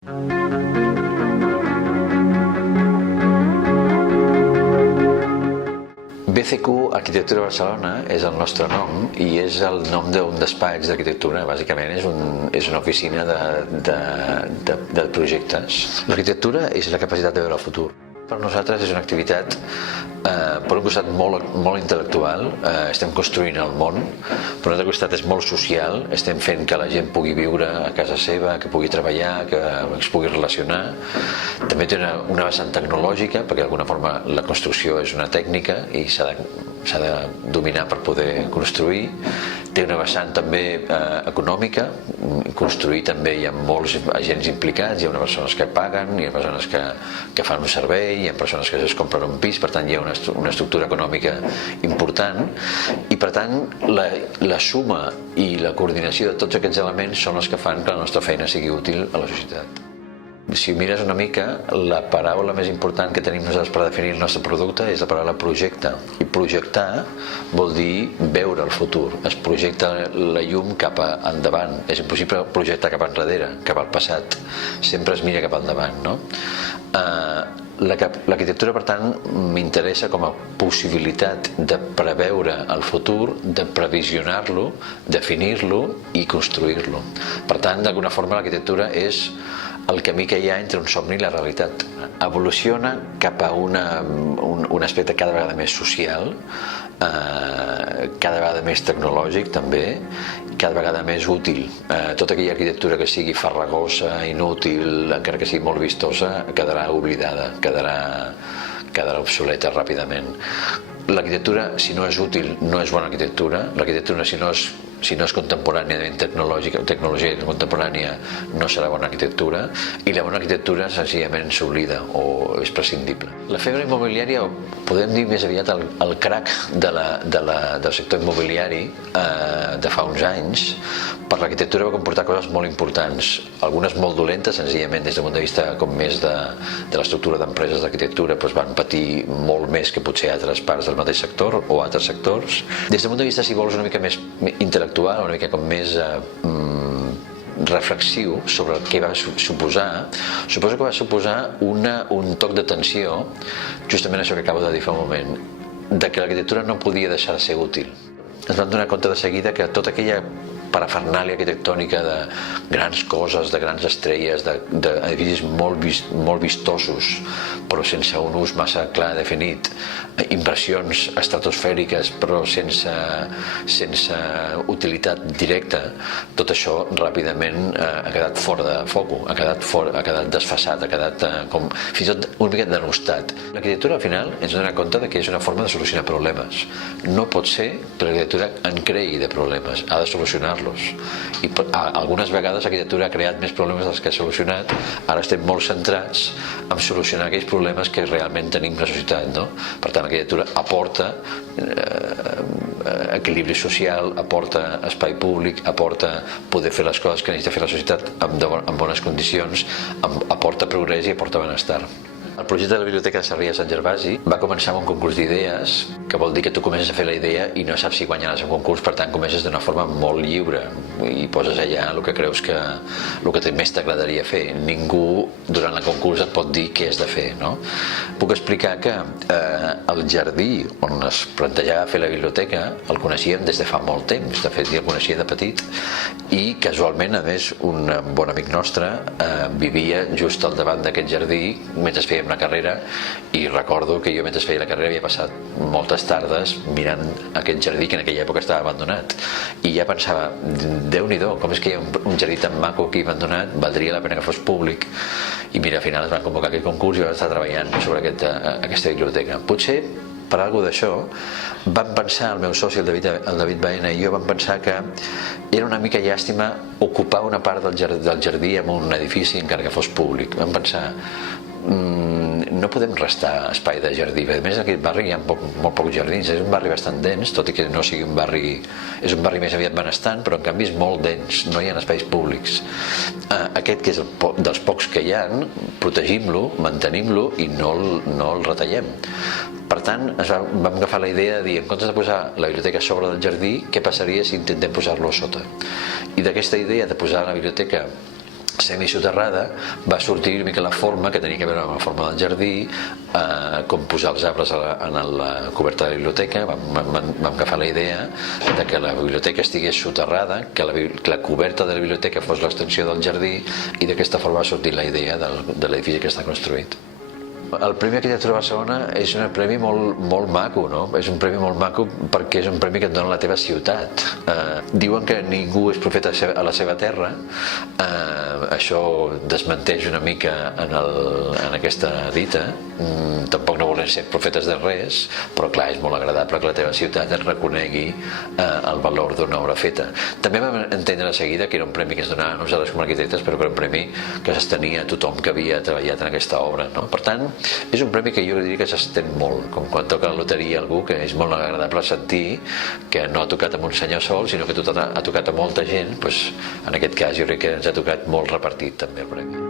BCQ Arquitectura Barcelona és el nostre nom i és el nom d'un despatx d'arquitectura. Bàsicament és una oficina de projectes. L'arquitectura és la capacitat de veure el futur. Per nosaltres és una activitat, per un costat, molt intel·lectual. Estem construint el món. Per un altre costat és molt social. Estem fent que la gent pugui viure a casa seva, que pugui treballar, que es pugui relacionar. També té una vessant tecnològica, perquè d'alguna forma la construcció és una tècnica i s'ha de dominar per poder construir. Té una vessant també econòmica. Construir també hi ha molts agents implicats. Hi ha persones que paguen, hi ha persones que fan un servei, hi ha persones que es compren un pis, per tant hi ha una estructura econòmica important i per tant la suma i la coordinació de tots aquests elements són els que fan que la nostra feina sigui útil a la societat. Si mires una mica, la paraula més important que tenim nosaltres per definir el nostre producte és la paraula projecte. I projectar vol dir veure el futur. Es projecta la llum cap endavant. És impossible projectar cap enrere, cap al passat. Sempre es mira cap endavant, no? L'arquitectura, per tant, m'interessa com a possibilitat de preveure el futur, de previsionar-lo, definir-lo i construir-lo. Per tant, d'alguna forma, l'arquitectura és el camí que hi ha entre un somni i la realitat. Evoluciona cap a un aspecte cada vegada més social, cada vegada més tecnològic també, cada vegada més útil. Tota aquella arquitectura que sigui farragosa, inútil, encara que sigui molt vistosa, quedarà oblidada, quedarà obsoleta ràpidament. L'arquitectura, si no és útil, no és bona arquitectura. L'arquitectura, si no és contemporàniament tecnologia contemporània, no serà bona arquitectura, i la bona arquitectura senzillament s'oblida o és prescindible. La febre immobiliària, podem dir més aviat el crac del sector immobiliari de fa uns anys, per l'arquitectura va comportar coses molt importants, algunes molt dolentes, senzillament des del punt de vista com més de l'estructura d'empreses d'arquitectura, van patir molt més que potser altres parts del mateix sector o altres sectors. Des del punt de vista, si vols, una mica més intel·lectual, una mica com més reflexiu sobre què va suposar, suposo que va suposar un toc d'atenció, justament això que acabo de dir fa un moment, de que l'arquitectura no podia deixar de ser útil. Ens vam donar compte de seguida que tota aquella parafernàlia arquitectònica de grans coses, de grans estrelles, d'edificis molt vistosos, però sense un ús massa clar definit, inversions estratosfèriques però sense utilitat directa, tot això ràpidament ha quedat fora de foco, ha quedat desfasat, ha quedat fins i tot una mica denostat. L'arquitectura al final ens dona compte que és una forma de solucionar problemes. No pot ser que l'arquitectura en creï de problemes, ha de solucionar-los. I algunes vegades l'arquitectura ha creat més problemes dels que ha solucionat. Ara estem molt centrats en solucionar aquells problemes que realment tenim la societat, no? Per tant, l'arquitectura aporta equilibri social, aporta espai públic, aporta poder fer les coses que necessita fer la societat en bones condicions, aporta progrés i aporta benestar. El projecte de la Biblioteca de Sarrià Sant Gervasi va començar amb un concurs d'idees, que vol dir que tu comences a fer la idea i no saps si guanyaràs un concurs, per tant comences d'una forma molt lliure i poses allà el que creus que més t'agradaria fer. Ningú durant el concurs et pot dir què has de fer, no? Puc explicar que el jardí on es plantejava fer la biblioteca el coneixíem des de fa molt temps, de fet ja el coneixia de petit, i casualment, a més, un bon amic nostre vivia just al davant d'aquest jardí mentre fèiem la carrera, i recordo que jo mentre feia la carrera havia passat moltes tardes mirant aquest jardí que en aquella època estava abandonat, i ja pensava, Déu-n'hi-do, com és que hi ha un jardí tan maco aquí abandonat, valdria la pena que fos públic. I mira, al final es van convocar aquest concurs i vam estar treballant sobre aquesta biblioteca. Potser per alguna d'això vam pensar, el meu soci, el David Baena, i jo vam pensar que era una mica llàstima ocupar una part del jardí amb un edifici encara que fos públic. Vam pensar, no podem restar espai de jardí. A més, en aquest barri hi ha molt pocs jardins. És un barri bastant dens, tot i que no sigui un barri... És un barri més aviat benestant, però en canvi és molt dens, no hi ha espais públics. Aquest, que és dels pocs que hi ha, protegim-lo, mantenim-lo i no el retallem. Per tant, vam agafar la idea de dir, en comptes de posar la biblioteca a sobre del jardí, què passaria si intentem posar-lo a sota? I d'aquesta idea de posar la biblioteca semisoterrada, va sortir una mica la forma que tenia que veure amb la forma del jardí, com posar els arbres en la coberta de la biblioteca. Vam agafar la idea de que la biblioteca estigués soterrada, que la coberta de la biblioteca fos l'extensió del jardí, i d'aquesta forma va sortir la idea de l'edifici que està construït. El Premi Arquitectura de Barcelona és un premi molt maco, no? És un premi molt maco perquè és un premi que et dona la teva ciutat. Diuen que ningú és profeta a la seva terra. Això desmenteix una mica en aquesta dita. Tampoc no volem ser profetes de res, però clar, és molt agradable que la teva ciutat et reconegui el valor d'una obra feta. També vam entendre de seguida que era un premi que es donava a nosaltres com a arquitectes, però que era un premi que s'estenia a tothom que havia treballat en aquesta obra, no? Per tant, és un premi que jo diria que s'estén molt, com quan toca la loteria a algú, que és molt agradable sentir que no ha tocat amb un senyor sol, sinó que ha tocat a molta gent. En aquest cas jo crec que ens ha tocat molt repartit també el premi.